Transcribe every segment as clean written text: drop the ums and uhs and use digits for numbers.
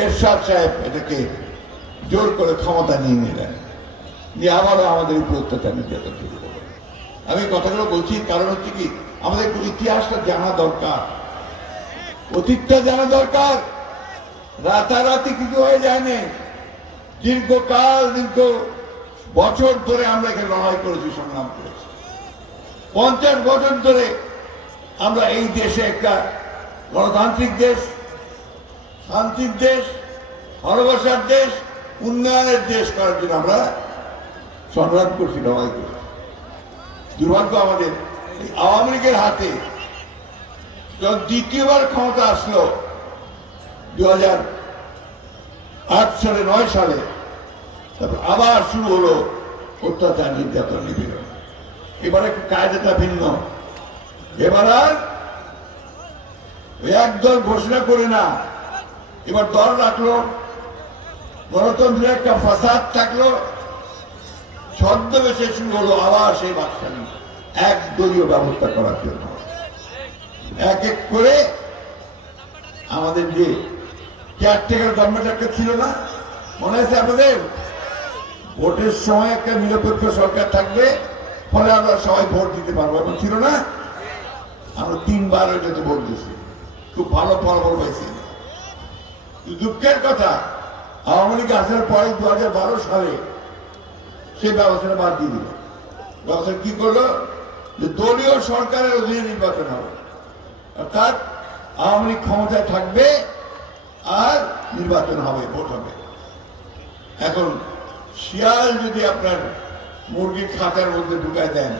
এরশাদ সাহেব এটাকে জোর করে ক্ষমতা নিয়ে নিলেন, নিয়ে আবারও আমাদের উপর অত্যাচার নির্যাতন শুরু করলো। আমি কথাগুলো বলছি কারণ হচ্ছে কি, আমাদের ইতিহাসটা জানা দরকার, অতীতটা জানা দরকার। রাতারাতি কিছু হয়ে যায়নি, দীর্ঘকাল দীর্ঘ বছর ধরে আমরা এখানে লড়াই করেছি, সংগ্রাম করেছি। 50 বছর ধরে আমরা এই দেশে একটা গণতান্ত্রিক দেশ, শান্তির দেশ, ভালোবাসার দেশ, উন্নয়নের দেশ করার জন্য আমরা সংগ্রাম করছি, লড়াই করছি। দুর্ভাগ্য আমাদের আওয়ামী লীগের হাতে যখন দ্বিতীয়বার ক্ষমতা আসলো 2008 সালে 9 সালে, তারপর আবার শুরু হলো অত্যাচার নির্যাতন নিপীড়ন। এবার একটু কায়দাটা ভিন্ন। এবার আর একদল ঘোষণা করে না, এবার দল রাখলো, গণতন্ত্রের একটা ফাসাদ থাকলো, ছদ্মবেশে শুরু হলো আবার সেই বাকশালী এক দলীয় ব্যবস্থা করার জন্য। এক এক করে আমাদের যে কেয়ারটেকার গভর্নমেন্ট একটা ছিল না, মনে আছে আপনাদের? ভোটের সময় একটা নিরপেক্ষ সরকার থাকবে, ফলে আমরা সবাই ভোট দিতে পারবো, এখন ছিল না? আমরা 3 বার ওইটাতে ভোট দিচ্ছি, খুব ভালো ফলাফল পাইছি। দুঃখের কথা, আওয়ামী লীগ আসার পরে 2012 সালে সেই ব্যবস্থাটা বাদ দিয়ে দিল। ব্যবস্থা কি করলো, যে দলীয় সরকারের অধীনে নির্বাচন হবে, অর্থাৎ আওয়ামী লীগ ক্ষমতায় থাকবে আর নির্বাচন হবে, ভোট হবে। এখন শিয়াল যদি আপনার মুরগির খাতার মধ্যে ঢুকায় দেন,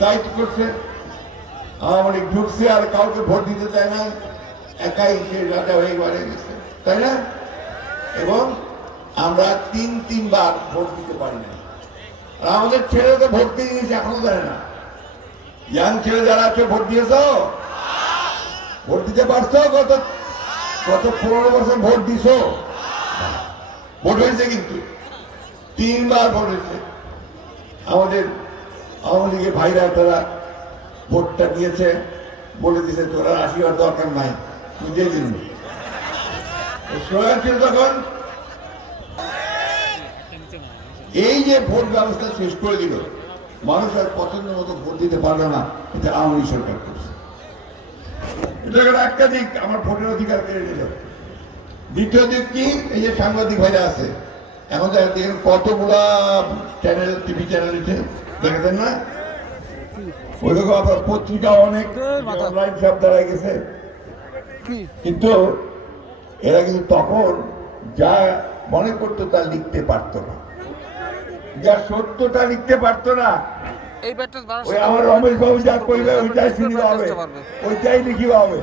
তাই তো করছে। আওয়ামী লীগ ঢুকছে আর কাউকে ভোট দিতে দেয় না, একাই সে রাজা হয়ে বেড়ে গেছে, তাই না? এবং আমরা 3 বার ভোট দিতে পারি না। আর আমাদের ছেলে তো ভোট দিয়ে দিয়েছে, এখনো দেয় না। ইয়াং ছেলে যারা আছে ভোট দিয়েছ, ভোট দিতে পারছো? গত 15 বছর ভোট দিছ, ভোট হয়েছে, কিন্তু 3 বার ভোট হয়েছে। আমাদের আওয়ামী লীগের ভাইরা তারা ভোটটা দিয়েছে, বলে দিয়েছে তোরা আসিবার দরকার নাই, নিজেই দিন। স্লোগান ছিল তখন, এই যে ভোট ব্যবস্থা শেষ করে দিল, মানুষ আর পছন্দ মতো ভোট দিতে পারলো না, এটা আওয়ামী লীগ সরকার করছে। এটা একটা দিক, আমার ভোটের অধিকার কেড়ে নিল। দ্বিতীয় দিক কি, এই যে সাংবাদিক ভাইরা আছে, এখন দেখেন কতগুলা চ্যানেল, টিভি চ্যানেল দেখেছেন না? ওইরকম আপনার পত্রিকা অনেক অনলাইন সব দাঁড়ায় গেছে, কিন্তু এরা কিন্তু তখন যা মনে করতো তা লিখতে পারতো না, যা সত্যটা লিখতে পারতো না। ওই আমার রমেশ বাবু যা কইবে ওইটাই শুনিবা হবে, ওইটাই লিখিবা হবে।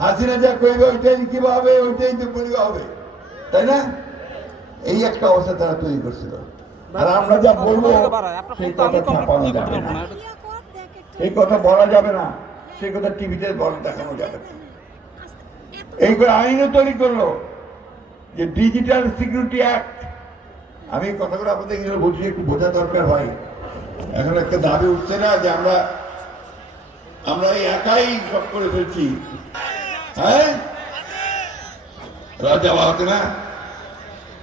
হাসিনা যা কইবে ওইটাই লিখিবা হবে, ওইটাই তো বলিবা হবে, তাই না? এই একটা অবস্থা তারা তৈরি করছিল। আর আমরা যা বলবো সেই কথা ছাপানো যাবে না, এই কথা বলা যাবে না, সেই কথা টিভিতে দেখানো যাবে না। এই করে আইনও তৈরি করলো যে ডিজিটাল সিকিউরিটি অ্যাক্ট। আমি এই কথাগুলো আপনাদের বলছি, একটু বোঝা দরকার হয়। এখন একটা দাবি উঠছে না যে আমরা একাই সব করে ফেলছি। হ্যাঁ, যাওয়া হচ্ছে না,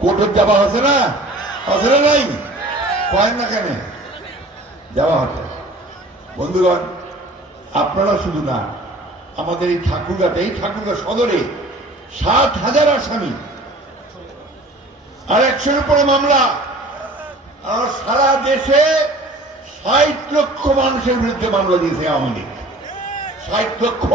কোর্টের যাওয়া হচ্ছে না, আছে না? নাই, হয় না কেন? যাওয়া হচ্ছে। বন্ধুগণ, আপনারা শুধু না, আমাদের এই ঠাকুরগাঁতে, এই ঠাকুরগাঁ সদরে 60,000 আসামি আর 100-এর উপরে মামলা। আর সারা দেশে 60 লক্ষ মানুষের বিরুদ্ধে মামলা দিয়েছে আওয়ামী লীগ, 60 লক্ষ।